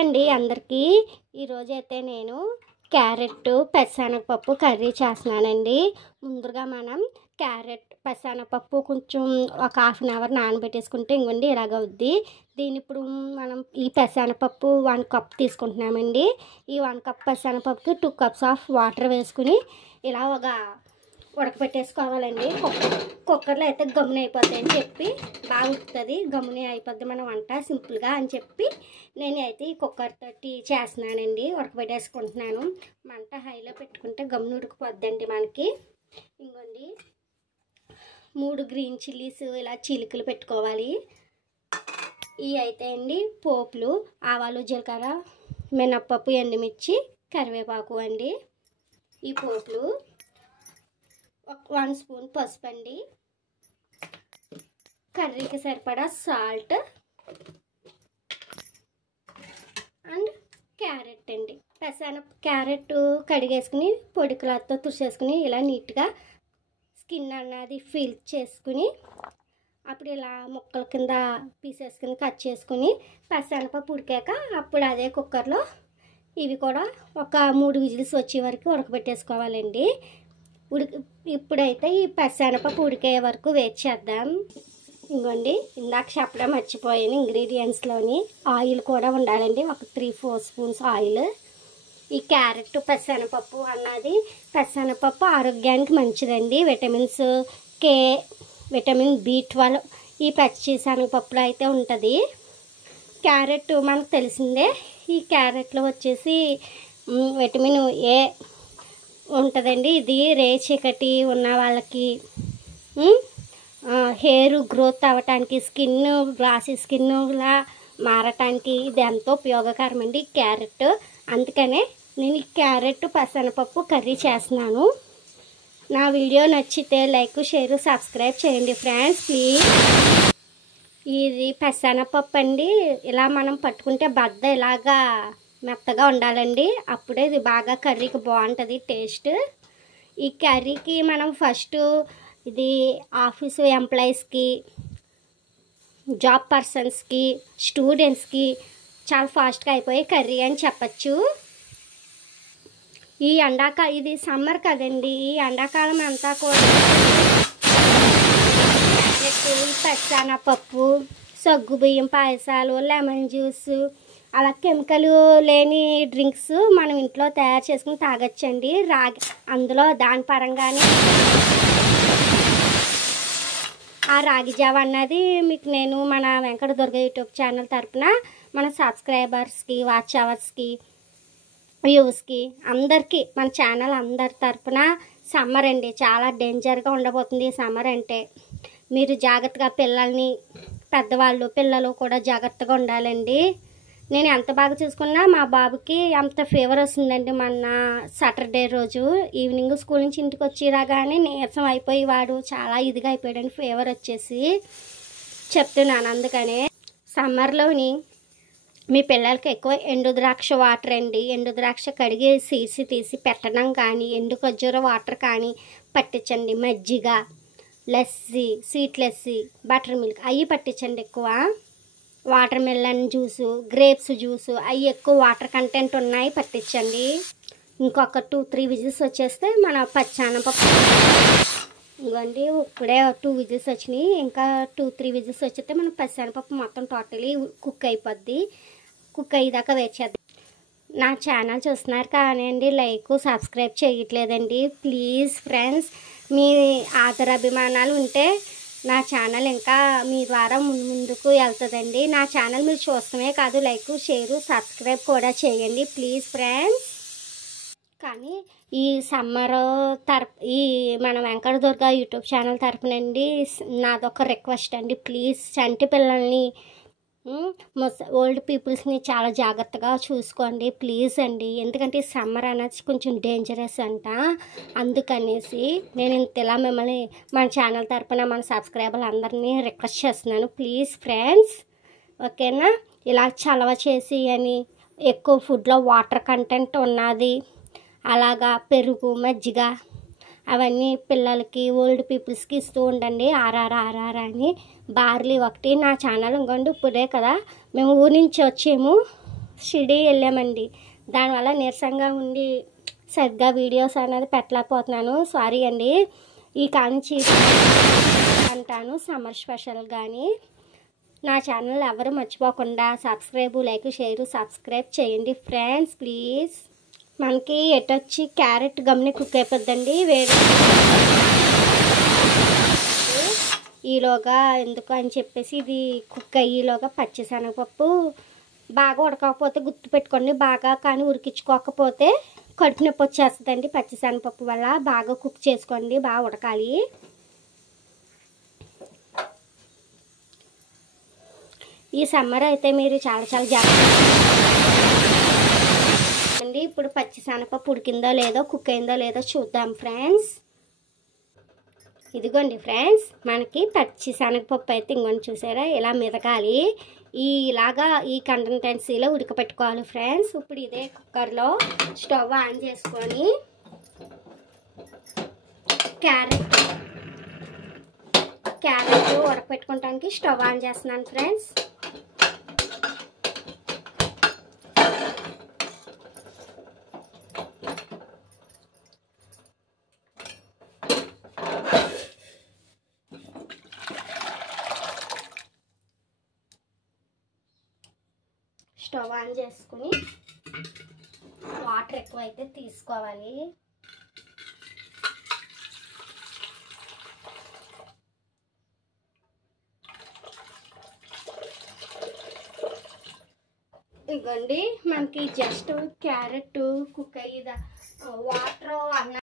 అండి అందరికీ ఈరోజైతే నేను క్యారెట్ పెసరపప్పు కర్రీ చేస్తున్నానండి. ముందుగా మనం క్యారెట్ పెసరపప్పు కొంచెం ఒక హాఫ్ అన్ అవర్ నానబెట్టేసుకుంటే ఇంకోండి ఇలాగవుద్ది. దీని ఇప్పుడు మనం ఈ పెసరపప్పు 1 కప్ తీసుకుంటున్నామండి. ఈ 1 కప్ పెసరపప్పుకి 2 కప్స్ ఆఫ్ వాటర్ వేసుకుని ఇలా ఒక ఉడకపెట్టేసుకోవాలండి. కుక్కర్లో అయితే గమ్మున అయిపోద్ది అని చెప్పి బాగా ఉడుకుతుంది, గమ్మున అయిపోద్ది మన వంట సింపుల్గా అని చెప్పి నేను అయితే ఈ కుక్కర్ తోటి చేస్తున్నానండి. ఉడకబెట్టేసుకుంటున్నాను. మంట హైలో పెట్టుకుంటే గమ్మున ఉడికిపోద్దండి మనకి. ఇంకోండి 3 గ్రీన్ చిల్లీస్ ఇలా చీలికలు పెట్టుకోవాలి. ఇవి అయితే అండి పోపులు, ఆవాలు, జీలకర్ర, మినప్పప్పు, ఎండుమిర్చి, కరివేపాకు అండి. ఈ పోపులు 1 స్పూన్ పసుపు అండి, కర్రీకి సరిపడా సాల్ట్ అండ్ క్యారెట్ అండి. క్యారెట్ కడిగేసుకుని పొడి క్లాత్తో తుడిచేసుకుని ఇలా నీట్గా స్కిన్ అన్నది ఫిల్ చేసుకుని అప్పుడు ఇలా ముక్కల కింద పీసెస్ కింద కట్ చేసుకుని పెసరపప్పు ఉడికాక అప్పుడు అదే కుక్కర్లో ఇవి కూడా ఒక 3 విజిల్స్ వచ్చే వరకు ఉడకబెట్టేసుకోవాలండి. ఇప్పుడైతే ఈ పెసరపప్పు ఉడికే వరకు వెయిట్ చేద్దాం. ఇంకోండి ఇందాక చెప్పడం మర్చిపోయాను, ఇంగ్రీడియంట్స్లోని ఆయిల్ కూడా ఉండాలండి. ఒక 3-4 స్పూన్స్ ఆయిల్. ఈ క్యారెట్ పెసరపప్పు అన్నది పెసరపప్పు ఆరోగ్యానికి మంచిదండి. విటమిన్స్ కే, విటమిన్ B12 ఈ పచ్చిశనగపప్పులో అయితే ఉంటుంది. క్యారెట్ మనకు తెలిసిందే. ఈ క్యారెట్లో వచ్చేసి విటమిన్ ఏ ఉంటుందండి. ఇది రేచీకటి ఉన్న వాళ్ళకి, హెయిర్ గ్రోత్ అవ్వటానికి, స్కిన్ గ్లాసీ స్కిన్లా మారటానికి ఇది ఎంతో ఉపయోగకరం అండి క్యారెట్. అందుకనే నేను ఈ క్యారెట్ పెసరపప్పు కర్రీ చేస్తున్నాను. నా వీడియో నచ్చితే లైక్, షేర్, సబ్స్క్రైబ్ చేయండి ఫ్రెండ్స్ ప్లీజ్. ఇది పెసరపప్పు అండి. ఇలా మనం పట్టుకుంటే బద్ద ఇలాగా మెత్తగా ఉండాలండి. అప్పుడే ఇది బాగా కర్రీకి బాగుంటుంది టేస్ట్. ఈ కర్రీకి మనం ఫస్ట్ ఇది ఆఫీసు ఎంప్లాయీస్కి, జాబ్ పర్సన్స్కి, స్టూడెంట్స్కి చాలా ఫాస్ట్గా అయిపోయే కర్రీ అని చెప్పచ్చు. ఈ ఇది సమ్మర్ కదండి, ఈ ఎండాకాలం అంతా కూడా పెసరపప్పు, సగ్గుబియ్యం పాయసాలు, లెమన్ జ్యూస్ అలా కెమికల్ లేని డ్రింక్స్ మనం ఇంట్లో తయారు చేసుకుని తాగొచ్చండి. అందులో దాని పరంగానే ఆ రాగి జావ అన్నది మీకు నేను మన వెంకట దుర్గ యూట్యూబ్ ఛానల్ తరపున మన సబ్స్క్రైబర్స్కి, వాచ్ అవర్స్కి, వ్యూస్కి అందరికీ మన ఛానల్ అందరి తరపున సమ్మర్ అండి చాలా డేంజర్గా ఉండబోతుంది. సమ్మర్ అంటే మీరు జాగ్రత్తగా పిల్లల్ని, పెద్దవాళ్ళు పిల్లలు కూడా జాగ్రత్తగా ఉండాలండి. నేను ఎంత బాగా చూసుకున్నా మా బాబుకి అంత ఫీవర్ వస్తుందండి. మొన్న సాటర్డే రోజు ఈవినింగ్ స్కూల్ నుంచి ఇంటికి వచ్చి రాగానే నీరసం అయిపోయి వాడు చాలా ఇదిగా అయిపోయాడని ఫీవర్ వచ్చేసి చెప్తున్నాను. అందుకనే సమ్మర్లోని మీ పిల్లలకి ఎక్కువ ఎండు ద్రాక్ష వాటర్ అండి, ఎండు ద్రాక్ష కడిగి సీడ్స్ తీసి పెట్టడం కానీ, ఎండు ఖర్జూర వాటర్ కానీ పట్టించండి. మజ్జిగ, lassi, sweet lassi, butter milk అవి పట్టించండి. ఎక్కువ water melon juice, grapes juice అవి ఎక్కువ వాటర్ కంటెంట్ ఉన్నాయి పట్టించండి. ఇంకొక 2-3 విజిల్స్ వచ్చేస్తే మన పెసరపప్పు ఇవ్వండి. ఇప్పుడే 2 విజిల్స్ వచ్చినాయి. ఇంకా 2-3 విజిల్స్ వచ్చేస్తే మన పెసరపప్పు మొత్తం టోటలీ కుక్ అయిపోద్ది. కుక్ అయ్యేదాకా వెయిట్ చేద్దాం. నా ఛానల్ చూస్తున్నారు కానీ లైక్, సబ్స్క్రైబ్ చేయట్లేదండి. ప్లీజ్ ఫ్రెండ్స్, మీ ఆదరాభిమానాలు ఉంటే నా ఛానల్ ఇంకా మీ ద్వారా ముందుకు వెళ్తుందండి. నా ఛానల్ మీరు చూస్తమే కాదు, లైక్, షేర్, సబ్స్క్రైబ్ కూడా చేయండి ప్లీజ్ ఫ్రెండ్స్. కానీ ఈ సమ్మర్ ఈ మన వెంకట దుర్గ యూట్యూబ్ ఛానల్ తరపునండి నాదొక రిక్వెస్ట్ అండి. ప్లీజ్ చంటి పిల్లల్ని, ఓల్డ్ పీపుల్స్ని చాలా జాగ్రత్తగా చూసుకోండి ప్లీజ్ అండి. ఎందుకంటే సమ్మర్ అనేది కొంచెం డేంజరస్ అంట. అందుకనేసి నేను ఇంతలా మిమ్మల్ని మన ఛానల్ తరపున మన సబ్స్క్రైబర్లు అందరినీ రిక్వెస్ట్ చేస్తున్నాను ప్లీజ్ ఫ్రెండ్స్. ఓకేనా? ఇలా చలవ చేసి అని ఎక్కువ ఫుడ్లో వాటర్ కంటెంట్ ఉన్నది, అలాగా పెరుగు, మజ్జిగ అవన్నీ పిల్లలకి, ఓల్డ్ పీపుల్స్కి ఇస్తూ ఉండండి. ఆర్ఆర్ అని బార్లీ ఒకటి. నా ఛానల్ ఇంకోండి ఇప్పుడే కదా మేము ఊరి నుంచి వచ్చాము, షిరిడి వెళ్ళామండి. దానివల్ల నీరసంగా ఉండి సరిగ్గా వీడియోస్ అనేది పెట్టలేకపోతున్నాను, సారీ అండి. ఈ కాంచి అంటాను సమ్మర్ స్పెషల్. కానీ నా ఛానల్ ఎవరు మర్చిపోకుండా సబ్స్క్రైబ్, లైక్, షేర్, సబ్స్క్రైబ్ చేయండి ఫ్రెండ్స్ ప్లీజ్. మనకి ఎటొచ్చి క్యారెట్ గమ్ని కుక్ అయిపోద్దండి. వేడి ఈలోగా ఎందుకు అని చెప్పేసి ఇది కుక్ అయ్యేలోగా పచ్చిశనగపప్పు బాగా ఉడకకపోతే గుర్తుపెట్టుకోండి, బాగా కానీ ఉడికించుకోకపోతే కడుపు నొప్పి వచ్చేస్తుందండి. పచ్చిశనగపప్పు వల్ల బాగా కుక్ చేసుకోండి, బాగా ఉడకాలి. ఈ సమ్మర్ అయితే మీరు చాలా జాగ్రత్త అండి. ఇప్పుడు పచ్చిశనగపప్పు ఉడికిందో లేదో, కుక్ అయిందో లేదో చూద్దాం ఫ్రెండ్స్. ఇదిగోండి ఫ్రెండ్స్, మనకి పచ్చిశనగపప్పు అయితే ఇంకొని చూసారా ఇలా మెదగాలి. ఇలాగా ఈ కంటెన్సీలో ఉడకపెట్టుకోవాలి ఫ్రెండ్స్. ఇప్పుడు ఇదే కుక్కర్లో స్టవ్ ఆన్ చేసుకొని క్యారెట్ ఉడకపెట్టుకోవడానికి స్టవ్ ఆన్ చేస్తున్నాను ఫ్రెండ్స్. స్టవ్ ఆన్ చేసుకుని వాటర్ ఎక్కువైతే తీసుకోవాలి. ఇదిగోండి మనకి జస్ట్ క్యారెట్ కుక్ అయ్యేదా వాటర్ అన్న